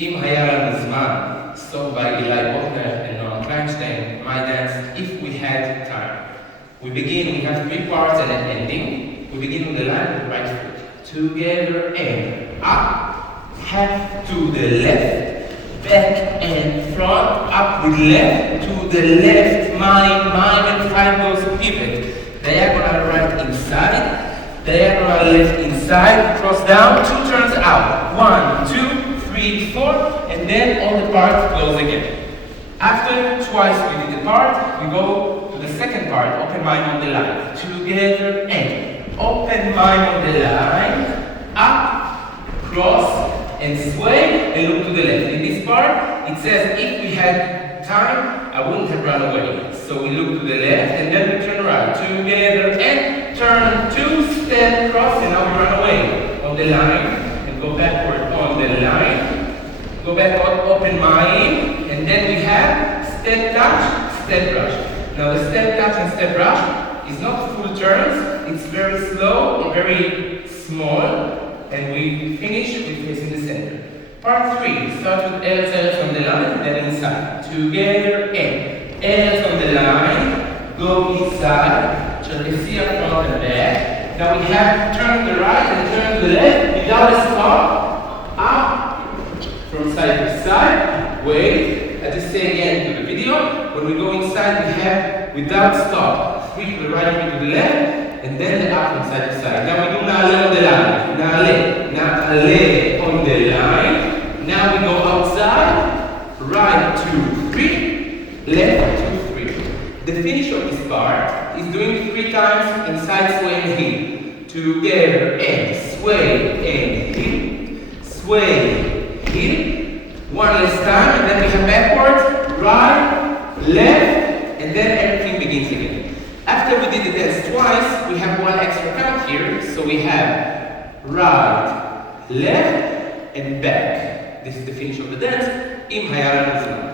Haya, Lanu, Zman, sung by and Noam Kleinstein, my dance, if we had time. We have 3 parts and an ending. We begin with the line with the right foot. Together and up, half to the left, back and front, up with left, to the left, mime, and 5 goes pivot. Diagonal right inside, diagonal left inside, cross down, 2 turns out. 1, 2, 3, 4, and then all the part goes again. After twice we did the part, we go to the second part, open mime on the line. Together and open mime on the line, up, cross, and sway, and look to the left. In this part, it says if we had time, I wouldn't have run away. So we look to the left, and then we turn right. Together and turn, 2 step cross, and now we run away on the line. Go backward on the line, go back on open mime, and then we have step touch, step brush. Now the step touch and step brush is not full turns, it's very slow and very small, and we finish with facing the center. Part 3, start with L's on the line, then inside. Together and L's on the line, go inside, Trapecia front and back. Now we have turn to the right and turn to the left without a stop. Up from side to side. Wait. I just say again to the video. When we go inside, we have without stop. 3 to the right, 3 to the left, and then the up from side to side. Now we do nale on the line. Nale on the line. Now we go outside. Right, 2, 3. Left, 2, 3. The finish of this part is doing 3 times inside sway and heel. Together and sway and heel. Sway, heel. 1 last time, and then we have backwards, right, left, and then everything begins again. After we did the dance twice, we have 1 extra count here. So we have right, left, and back. This is the finish of the dance. Haya, Lanu, Zman.